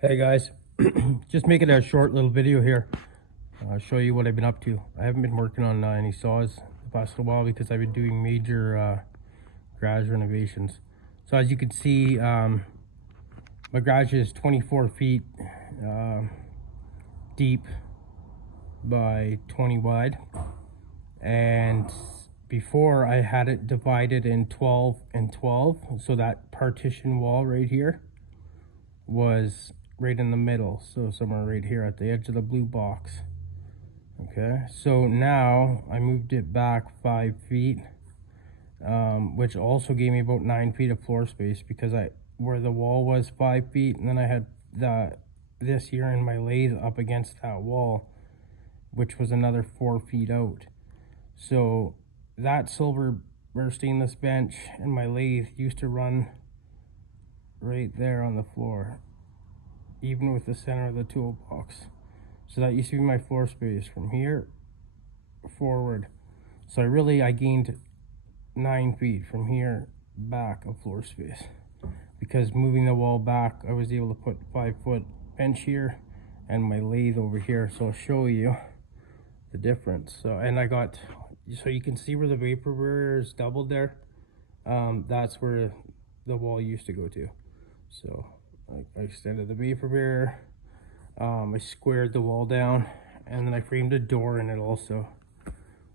Hey guys, just making a short little video here. I'll show you what I've been up to. I haven't been working on any saws the past little while because I've been doing major garage renovations. So as you can see, my garage is 24 feet deep by 20 wide. And before I had it divided in 12 and 12. So that partition wall right here was right in the middle, so somewhere right here at the edge of the blue box. Okay, so now I moved it back 5 feet, which also gave me about 9 feet of floor space, because where the wall was 5 feet, and then I had this here in my lathe up against that wall, which was another 4 feet out. So that silver or stainless bench and my lathe used to run right there on the floor, even with the center of the toolbox. So that used to be my floor space from here forward. So I gained 9 feet from here back of floor space, because moving the wall back, I was able to put 5-foot bench here and my lathe over here. So I'll show you the difference. So, and I got, so you can see where the vapor barrier is doubled there. That's where the wall used to go to. So I extended the vapor barrier, I squared the wall down, and then I framed a door in it also.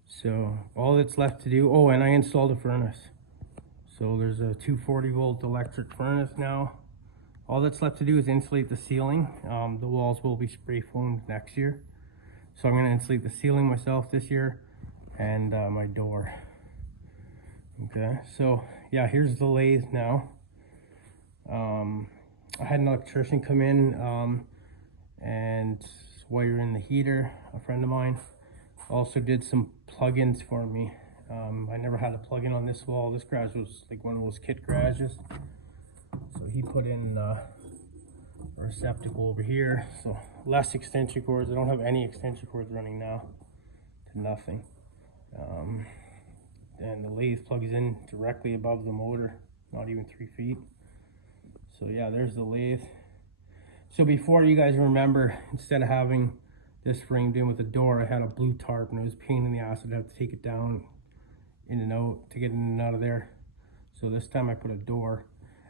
So all that's left to do, oh, and I installed a furnace. So there's a 240 volt electric furnace now. All that's left to do is insulate the ceiling. The walls will be spray foamed next year. So I'm going to insulate the ceiling myself this year, and my door. Okay, so yeah, here's the lathe now. I had an electrician come in and wire in the heater. A friend of mine also did some plugins for me. I never had a plug-in on this wall. This garage was like one of those kit garages. So he put in a receptacle over here. So less extension cords. I don't have any extension cords running now to nothing. And the lathe plugs in directly above the motor, not even 3 feet. So yeah, there's the lathe. So before, you guys remember, instead of having this framed in with a door, I had a blue tarp, and it was a pain in the ass. I'd have to take it down in and out to get in and out of there. So this time I put a door.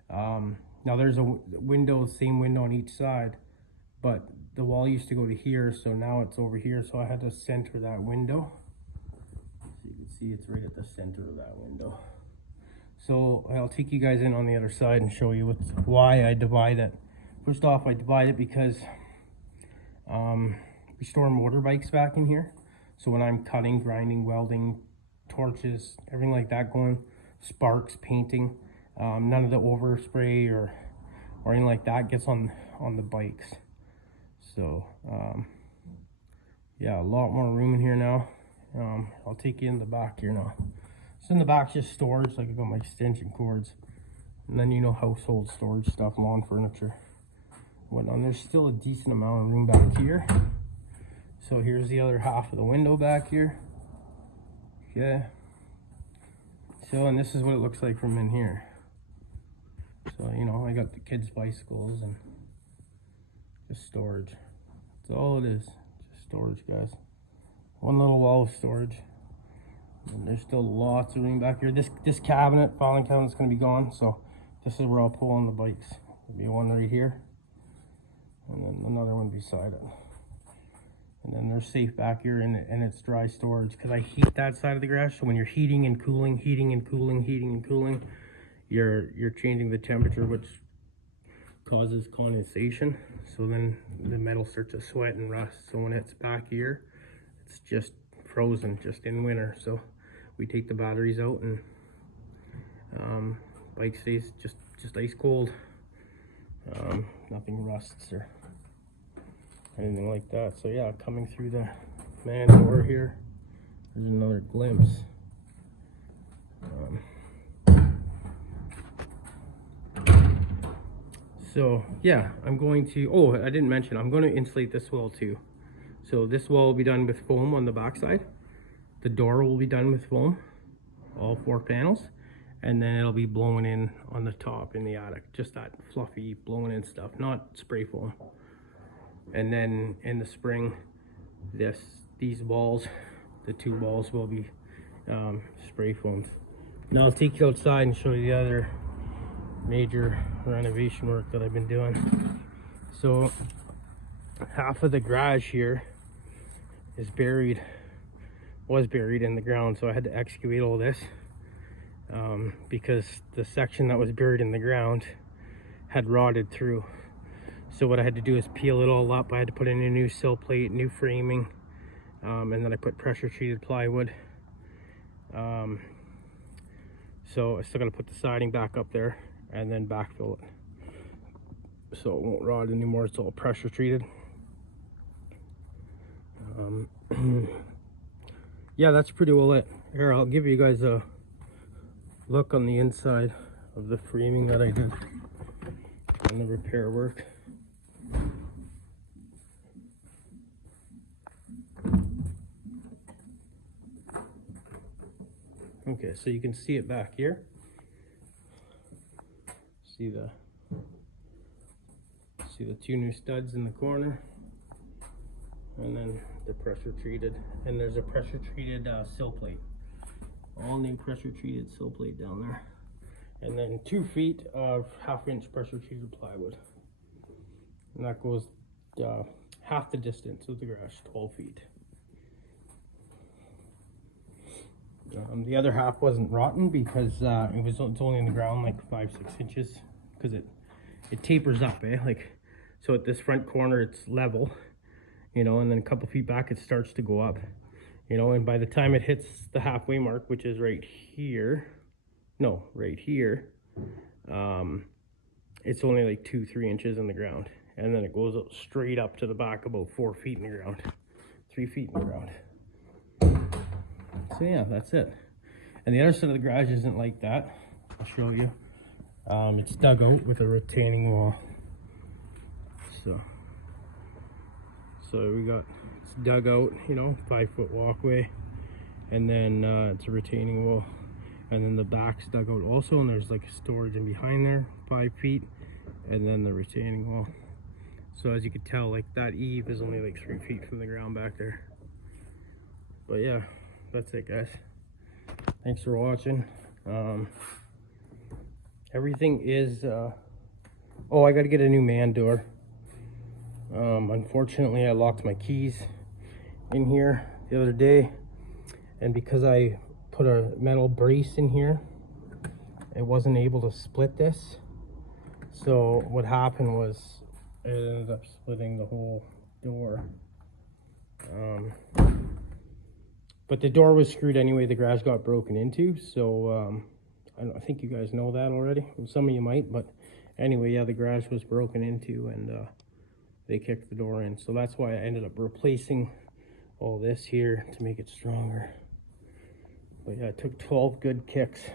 Now there's a window, same window on each side, but the wall used to go to here, so now it's over here. So I had to center that window. So you can see it's right at the center of that window. So I'll take you guys in on the other side and show you why I divide it. First off, I divide it because we store motorbikes back in here. So when I'm cutting, grinding, welding, torches, everything like that going, sparks, painting, none of the overspray or anything like that gets on the bikes. So yeah, a lot more room in here now. I'll take you in the back here now. So in the back, just storage, like I got my extension cords, and then, you know, household storage stuff, lawn furniture, whatnot. There's still a decent amount of room back here. So here's the other half of the window back here. Okay. So, and this is what it looks like from in here. So, you know, I got the kids' bicycles and just storage. That's all it is. Just storage, guys. One little wall of storage. And there's still lots of room back here. This cabinet, filing cabinet's gonna be gone. So this is where I'll pull on the bikes. There'll be one right here, and then another one beside it. And then they're safe back here, and it's dry storage, because I heat that side of the garage. So when you're heating and cooling, you're changing the temperature, which causes condensation. So then the metal starts to sweat and rust. So when it's back here, it's just frozen, just in winter. So we take the batteries out, and bike stays just ice cold. Nothing rusts or anything like that. So yeah, coming through the man door here, there's another glimpse. So yeah, I'm going to, oh, I didn't mention, I'm going to insulate this wall too. So this wall will be done with foam on the back side. The door will be done with foam, all 4 panels. and then it'll be blowing in on the top in the attic, just that fluffy blowing in stuff, not spray foam. And then in the spring, these walls, the 2 walls will be spray foamed. Now I'll take you outside and show you the other major renovation work that I've been doing. So half of the garage here is was buried in the ground, so I had to excavate all this because the section that was buried in the ground had rotted through. So what I had to do is peel it all up. I had to put in a new sill plate, new framing, and then I put pressure treated plywood. So I still got to put the siding back up there and then backfill it, so it won't rot anymore. It's all pressure treated. Yeah, that's pretty well it. Here, I'll give you guys a look on the inside of the framing that I did and the repair work. Okay, so you can see it back here. See the 2 new studs in the corner, and then the pressure treated, and there's a pressure treated sill plate, all new pressure treated sill plate down there, and then 2 feet of 1/2 inch pressure treated plywood, and that goes half the distance of the garage, 12 feet. The other half wasn't rotten because it's only in the ground like 5-6 inches, because it tapers up, like, so at this front corner it's level, you know, and then a couple feet back it starts to go up, you know, and by the time it hits the halfway mark, which is right here, it's only like 2-3 inches in the ground, and then it goes straight up to the back about 4 feet in the ground, 3 feet in the ground. So yeah, that's it. And the other side of the garage isn't like that. I'll show you. It's dug out with a retaining wall. So we got, it's dug out, you know, 5-foot walkway, and then it's a retaining wall, and then the back's dug out also, and there's like a storage in behind there, 5 feet, and then the retaining wall. So as you can tell, like, that eave is only like 3 feet from the ground back there. But yeah, that's it, guys. Thanks for watching. Everything is oh, I gotta get a new man door. Unfortunately, I locked my keys in here the other day, and because I put a metal brace in here, it wasn't able to split this. So what happened was it ended up splitting the whole door. But the door was screwed anyway. The garage got broken into, so I think you guys know that already. Some of you might, but anyway, yeah, the garage was broken into, and they kicked the door in. So that's why I ended up replacing all this here to make it stronger. But yeah, it took 12 good kicks.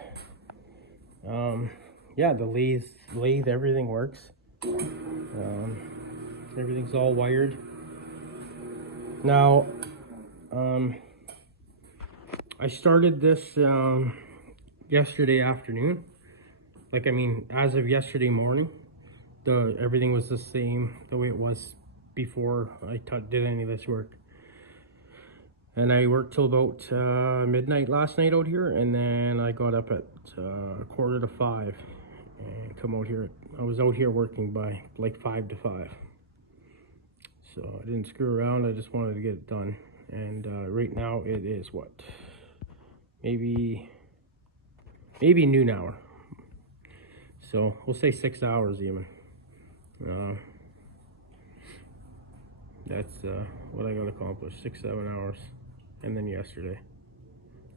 Yeah, the lathe, everything works. Everything's all wired. Now, I started this yesterday afternoon. Like, I mean, as of yesterday morning, everything was the same the way it was before I did any of this work. And I worked till about midnight last night out here, and then I got up at 4:45 and come out here. I was out here working by like 5 to 5. So I didn't screw around. I just wanted to get it done. And right now it is what? Maybe noon hour. So we'll say 6 hours even. That's what I got accomplished, 6-7 hours. And then yesterday,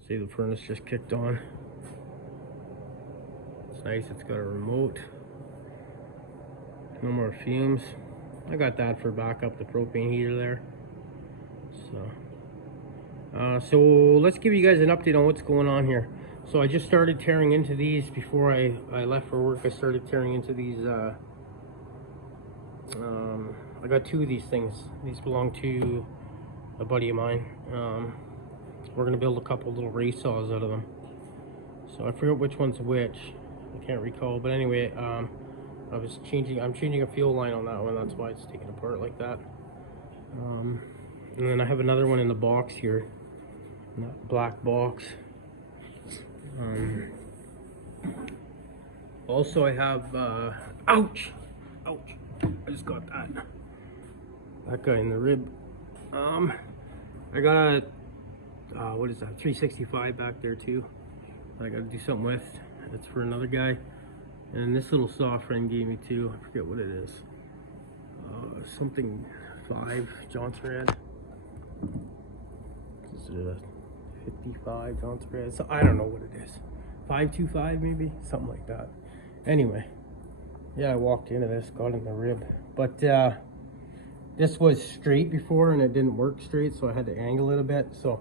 see, the furnace just kicked on. It's nice, it's got a remote, no more fumes. I got that for backup, the propane heater there. So let's give you guys an update on what's going on here. So I just started tearing into these before I left for work. I started tearing into these I got 2 of these things. These belong to a buddy of mine. We're gonna build a couple little race saws out of them. So I forget which one's which. I can't recall, but anyway, I'm changing a fuel line on that one. That's why it's taken apart like that. And then I have another one in the box here, in that black box. Also I have, ouch, I just got that guy in the rib. I got a, what is that, 365 back there too. I gotta do something with. That's for another guy. And this little saw friend gave me too. I forget what it is. Something 5 Johnson Red. Is it a 55 Johnson Red? So I don't know what it is. 525 maybe, something like that. Anyway, yeah, I walked into this, got in the rib, but this was straight before and it didn't work straight, so I had to angle it a bit, so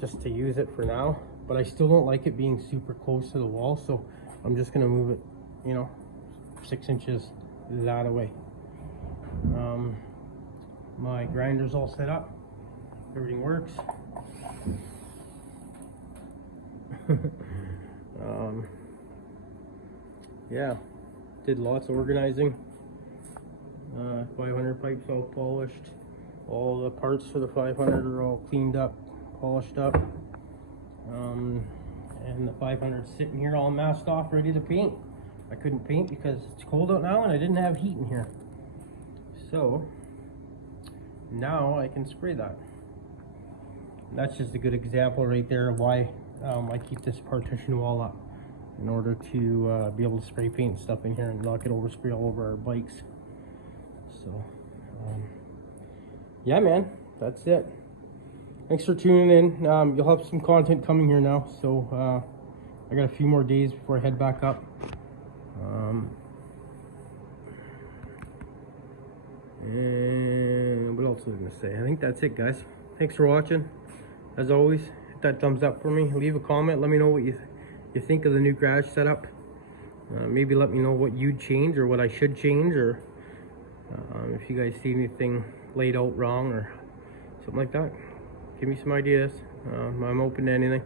just to use it for now. But I still don't like it being super close to the wall, so I'm just gonna move it, you know, 6 inches that away. My grinder's all set up, everything works. Yeah, did lots of organizing. 500 pipes all polished. All the parts for the 500 are all cleaned up, polished up. And the 500 sitting here all masked off, ready to paint. I couldn't paint because it's cold out now and I didn't have heat in here. So now I can spray that. And that's just a good example right there of why I keep this partition wall up, in order to be able to spray paint stuff in here and not get overspray all over our bikes. So yeah, man, that's it. Thanks for tuning in. You'll have some content coming here now, so I got a few more days before I head back up. And what else was I gonna say? I think that's it, guys. Thanks for watching. As always, hit that thumbs up for me. Leave a comment. Let me know what you think of the new garage setup. Maybe let me know what you'd change or what I should change, or if you guys see anything laid out wrong or something like that. Give me some ideas. I'm open to anything.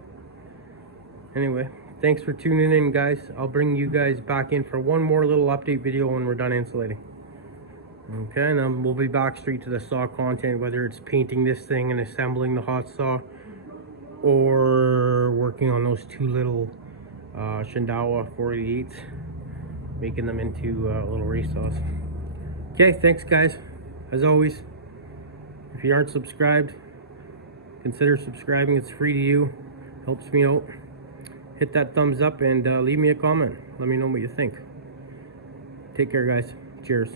Anyway, thanks for tuning in, guys. I'll bring you guys back in for one more little update video when we're done insulating. Okay, and then we'll be back straight to the saw content, whether it's painting this thing and assembling the hot saw, or working on those 2 little Shindawa 488s, making them into little race saws. Okay, thanks, guys. As always, if you aren't subscribed, consider subscribing. It's free to you, helps me out. Hit that thumbs up and leave me a comment. Let me know what you think. Take care, guys. Cheers.